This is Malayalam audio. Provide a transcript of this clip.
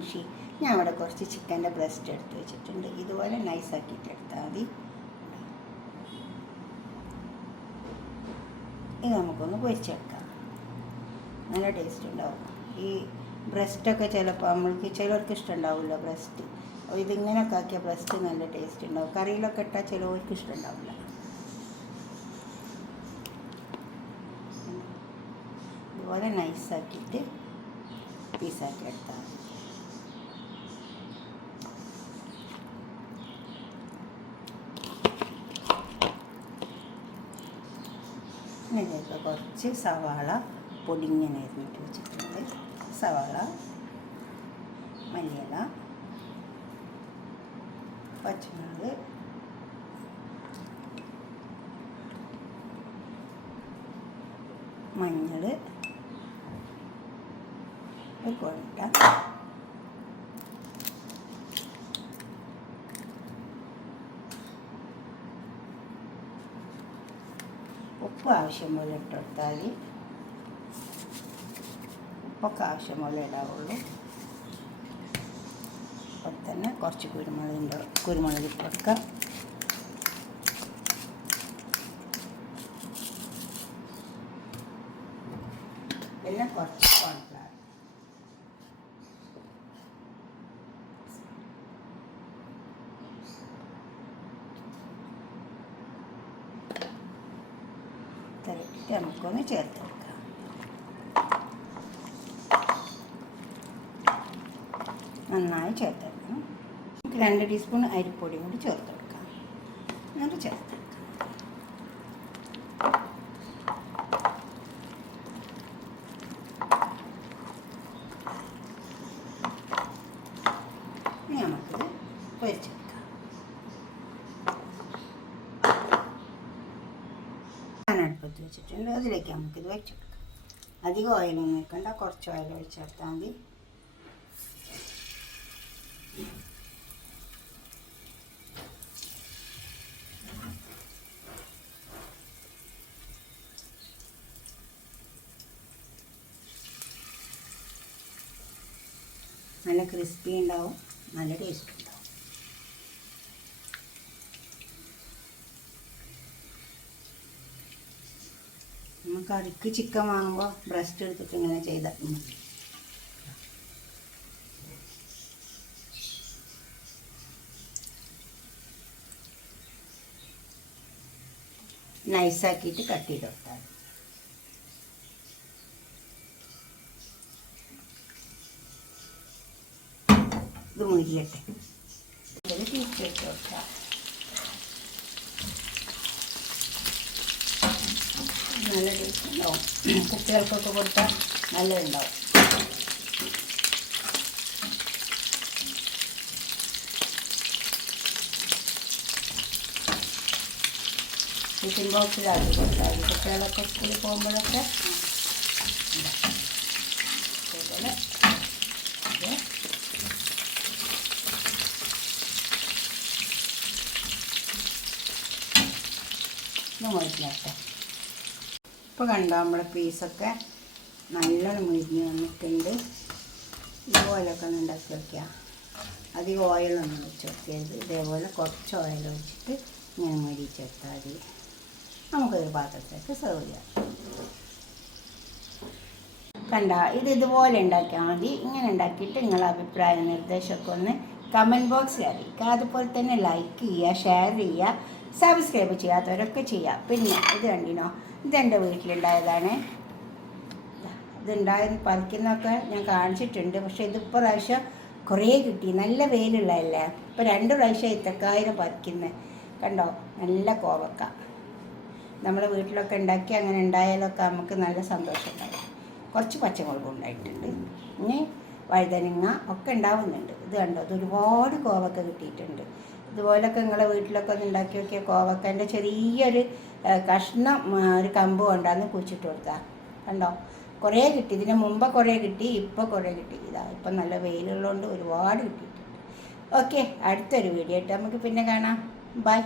ഫിനിഷ്. ഞാൻ ഇവിടെ കുറച്ച് ചിക്കൻ്റെ ബ്രസ്റ്റ് എടുത്ത് വെച്ചിട്ടുണ്ട്. ഇതുപോലെ നൈസാക്കിയിട്ട് എടുത്താൽ മതി. ഇത് നമുക്കൊന്ന് പൊരിച്ചെടുക്കാം. നല്ല ടേസ്റ്റ് ഉണ്ടാവും. ഈ ബ്രസ്റ്റൊക്കെ ചിലപ്പോൾ ചിലർക്ക് ഇഷ്ടമുണ്ടാവില്ല ബ്രസ്റ്റ്. അപ്പോൾ ഇതിങ്ങനെയൊക്കെ ആക്കിയ ബ്രസ്റ്റ് നല്ല ടേസ്റ്റ് ഉണ്ടാവും. കറിയിലൊക്കെ ഇട്ടാൽ ചിലവർക്ക് ഇഷ്ടമുണ്ടാവില്ല. ഇതുപോലെ നൈസാക്കിയിട്ട് പീസാക്കി എടുത്താൽ മതി. ഇതിലേക്ക് കുറച്ച് സവാള പൊടിങ്ങനെ അരിഞ്ഞിട്ട് വെച്ചിട്ടുണ്ട്. സവാള, മല്ലിയില, പച്ചമുളക്, മഞ്ഞൾ, ഒരു കോഴിമുട്ട, ഉപ്പ് ആവശ്യം പോലെ ഇട്ട് കൊടുത്താൽ മതി. ഉപ്പൊക്കെ ആവശ്യം പോലെ ഇടാവുള്ളൂ. അപ്പോൾ തന്നെ കുറച്ച് കുരുമുളക് ഇട്ട് കൊടുക്കാം. പിന്നെ കുറച്ച് കോൺഫ്ലവർ. ഇട്ടിട്ട് നമുക്കൊന്ന് ചേർത്ത് കൊടുക്കാം. നന്നായി ചേർത്തെടുക്കണം. 2 ടീസ്പൂൺ അരിപ്പൊടിയും കൂടി ചേർത്ത് കൊടുക്കാം. എന്നിട്ട് ചേർത്തെടുക്കാം. ഇനി നമുക്കിത് പൊരിച്ചെടുക്കാം. അടുപ്പത്ത് വെച്ചിട്ടുണ്ട്. അതിലേക്ക് നമുക്കിത് വെച്ചെടുക്കാം. അധികം ഓയിലൊന്നും വെക്കണ്ട, കുറച്ച് ഓയിൽ ഒഴിച്ചെടുത്താൽ മതി. നല്ല ക്രിസ്പി ഉണ്ടാവും, നല്ല ടേസ്റ്റ് ഉണ്ടാവും. നമ്മൾ കറിക്ക് ചിക്കൻ വാങ്ങുമ്പോൾ ബ്രസ്റ്റ് എടുത്തിട്ട് ഇങ്ങനെ ചെയ്താൽ മതി. നൈസാക്കിയിട്ട് കട്ട് ചെയ്ത് കൊടുത്താൽ ഇത് മുരിയട്ടെ. ഇത് തിരിച്ചിട്ട് കൊടുക്കാം. നല്ല ടേസ്റ്റ് ഉണ്ടാവും. കുട്ടികൾക്കൊക്കെ കൊടുത്താൽ നല്ലതുണ്ടാവും. ടിഫിൻ ബോക്സിലാക്കി കൊടുത്താൽ കുട്ടികളൊക്കെ സ്കൂളിൽ പോകുമ്പോഴൊക്കെ അതേപോലെ മുറിഞ്ഞിട്ടെ. ഇപ്പോൾ കണ്ടോ നമ്മുടെ പീസൊക്കെ നല്ലോണം മുരിഞ്ഞ് വന്നിട്ടുണ്ട്. ഇതുപോലൊക്കെ ഒന്ന് ഉണ്ടാക്കി വയ്ക്കുക. അധികം ഓയിലൊന്നും വെച്ച് വെക്കരുത്. ഇതേപോലെ കുറച്ച് ഓയിൽ ഒഴിച്ചിട്ട് ഇങ്ങനെ മുരിച്ചെടുത്താൽ മതി. നമുക്കൊരു പാത്രത്തേക്ക് സെർവ് ചെയ്യാം. കണ്ട ഇതുപോലെ ഉണ്ടാക്കിയാൽ മതി. ഇങ്ങനെ ഉണ്ടാക്കിയിട്ട് നിങ്ങളുടെ അഭിപ്രായ നിർദ്ദേശമൊക്കെ ഒന്ന് കമൻറ്റ് ബോക്സിൽ അറിയിക്കുക. അതുപോലെ തന്നെ ലൈക്ക് ചെയ്യുക, ഷെയർ ചെയ്യുക, സബ്സ്ക്രൈബ് ചെയ്യാത്തവരൊക്കെ ചെയ്യുക. പിന്നെ ഇത് കണ്ടിനോ, ഇതെൻ്റെ വീട്ടിലുണ്ടായതാണ്. ഇതുണ്ടായത് പറിക്കുന്നതൊക്കെ ഞാൻ കാണിച്ചിട്ടുണ്ട്. പക്ഷേ ഇതിപ്പോൾ പ്രാവശ്യം കുറേ കിട്ടി. നല്ല വെയിലുള്ളതല്ലേ. ഇപ്പോൾ 2 പ്രാവശ്യം ഇത്തക്കായിരം പറിക്കുന്നത് കണ്ടോ. നല്ല കോവക്ക നമ്മുടെ വീട്ടിലൊക്കെ ഉണ്ടാക്കി അങ്ങനെ ഉണ്ടായാലൊക്കെ നമുക്ക് നല്ല സന്തോഷം ഉണ്ടാവും. കുറച്ച് പച്ചമുളകും ഉണ്ടായിട്ടുണ്ട്. ഇനി വഴുതനങ്ങ ഒക്കെ ഉണ്ടാവുന്നുണ്ട്. ഇത് കണ്ടോ, ഇത് ഒരുപാട് കോവക്ക കിട്ടിയിട്ടുണ്ട്. ഇതുപോലൊക്കെ നിങ്ങളെ വീട്ടിലൊക്കെ ഒന്ന് ഉണ്ടാക്കി നോക്കിയ കോവക്കൻ്റെ ചെറിയൊരു കഷ്ണം ഒരു കമ്പ് കൊണ്ടാന്ന് കുഴിച്ചിട്ട് കൊടുത്താൽ കണ്ടോ കുറേ കിട്ടി. ഇതിന് മുമ്പ് കുറേ കിട്ടി, ഇപ്പോൾ കുറേ കിട്ടി. ഇതാ ഇപ്പം നല്ല വെയിലുള്ളതുകൊണ്ട് ഒരുപാട് കിട്ടിയിട്ടുണ്ട്. ഓക്കെ, അടുത്തൊരു വീഡിയോ ആയിട്ട് നമുക്ക് പിന്നെ കാണാം. ബൈ.